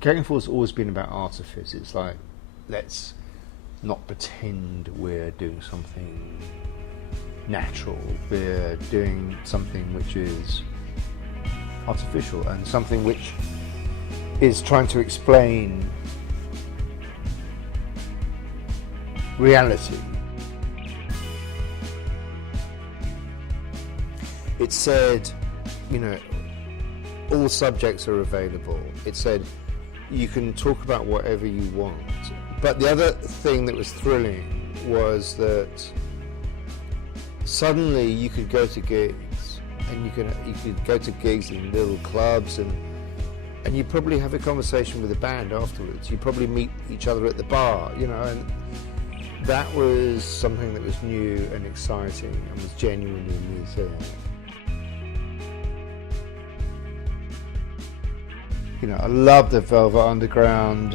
Go4's always been about artifice. It's like, let's not pretend we're doing something natural. We're doing something which is artificial and something which is trying to explain reality. It said, all subjects are available. It said, you can talk about whatever you want. But the other thing that was thrilling was that suddenly you could go to gigs, and you could go to gigs in little clubs, and you probably have a conversation with the band afterwards. You probably meet each other at the bar, and that was something that was new and exciting and was genuinely a new thing. I love the Velvet Underground,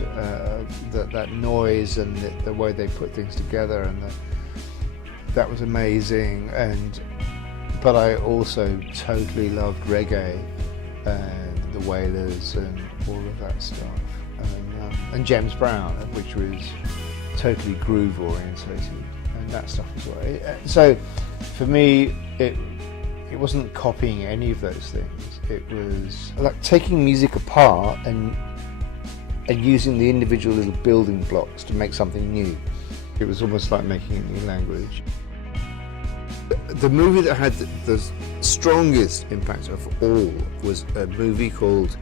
that noise and the way they put things together, and that was amazing. But I also totally loved reggae and the Wailers and all of that stuff, and James Brown, which was totally groove orientated, and that stuff as well. So for me, it wasn't copying any of those things. It was like taking music apart and using the individual little building blocks to make something new. It was almost like making a new language. The movie that had the strongest impact of all was a movie called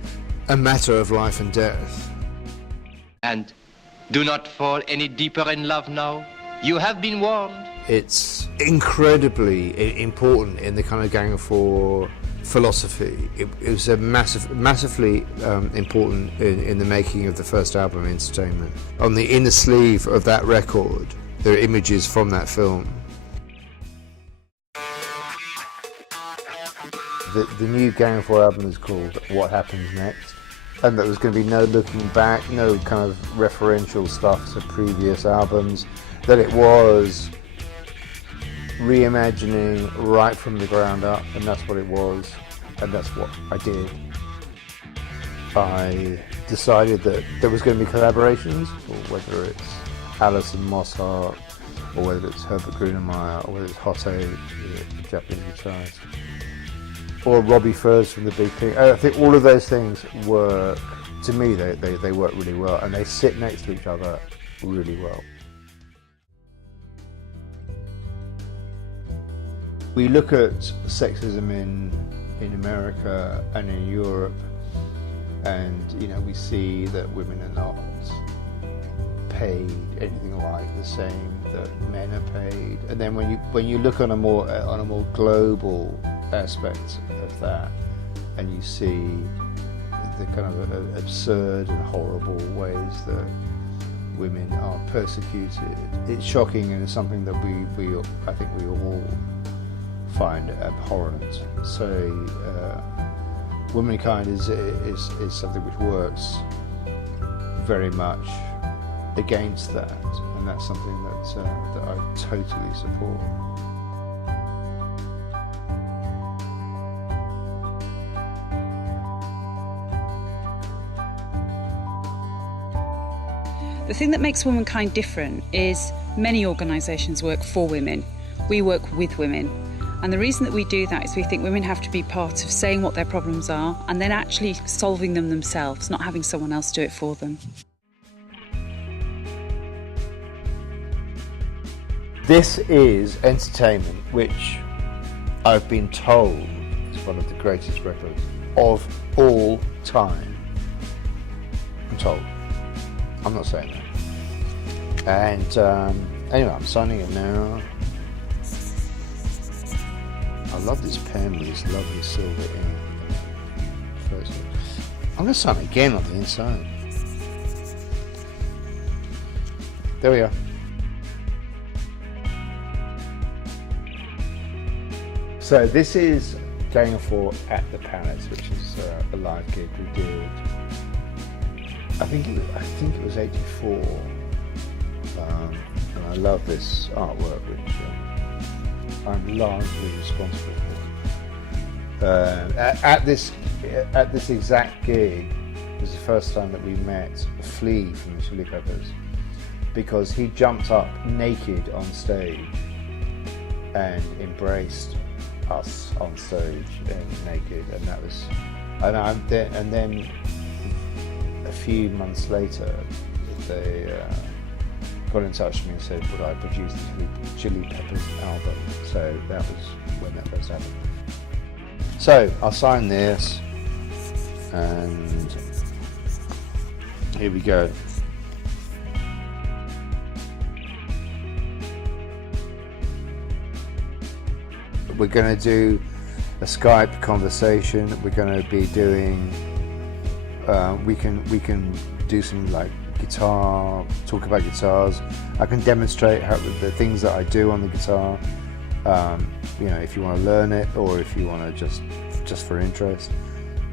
A Matter of Life and Death. And do not fall any deeper in love now. You have been warned. It's incredibly important in the kind of Go4 philosophy. It was a massively important in the making of the first album, Entertainment. On the inner sleeve of that record, there are images from that film. The new Go4 album is called What Happens Next, and there was going to be no looking back, no kind of referential stuff to previous albums, that it was reimagining right from the ground up, and that's what it was, and that's what I did. I decided that there was going to be collaborations, or whether it's Alison Mosshart, or whether it's Herbert Grönemeyer, or whether it's Hotte, the Japanese guitarist, or Robbie Furs from the Big Pink. I think all of those things work, to me, they work really well, and they sit next to each other really well. We look at sexism in America and in Europe, and we see that women are not paid anything like the same that men are paid. And then when you look on a more global aspect of that, and you see the kind of absurd and horrible ways that women are persecuted, it's shocking, and it's something that I think we all find abhorrent. So womankind is something which works very much against that, and that's something that I totally support. The thing that makes womankind different is many organisations work for women. We work with women. And the reason that we do that is we think women have to be part of saying what their problems are and then actually solving them themselves, not having someone else do it for them. This is Entertainment, which I've been told is one of the greatest records of all time. I'm told. I'm not saying that. And anyway, I'm signing it now. I love this pen with this lovely silver ink. I'm going to sign again on the inside. There we are. So this is Go4 at the Palace, which is a live gig we did. I think it was '84, and I love this artwork, which I'm largely responsible for. At this exact gig, was the first time that we met Flea from the Chili Peppers, because he jumped up naked on stage and embraced us on stage and naked, and that was, and then a few months later they got in touch with me and said would I produce the Chili Peppers album. So that was when that first happened. So I'll sign this, and here we go. We're going to do a Skype conversation. We're going to be doing we can do some like guitar, talk about guitars. I can demonstrate how the things that I do on the guitar, you know, if you want to learn it, or if you want to just for interest,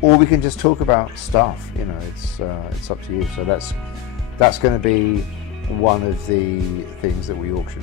or we can just talk about stuff, you know, it's up to you. So that's going to be one of the things that we auction.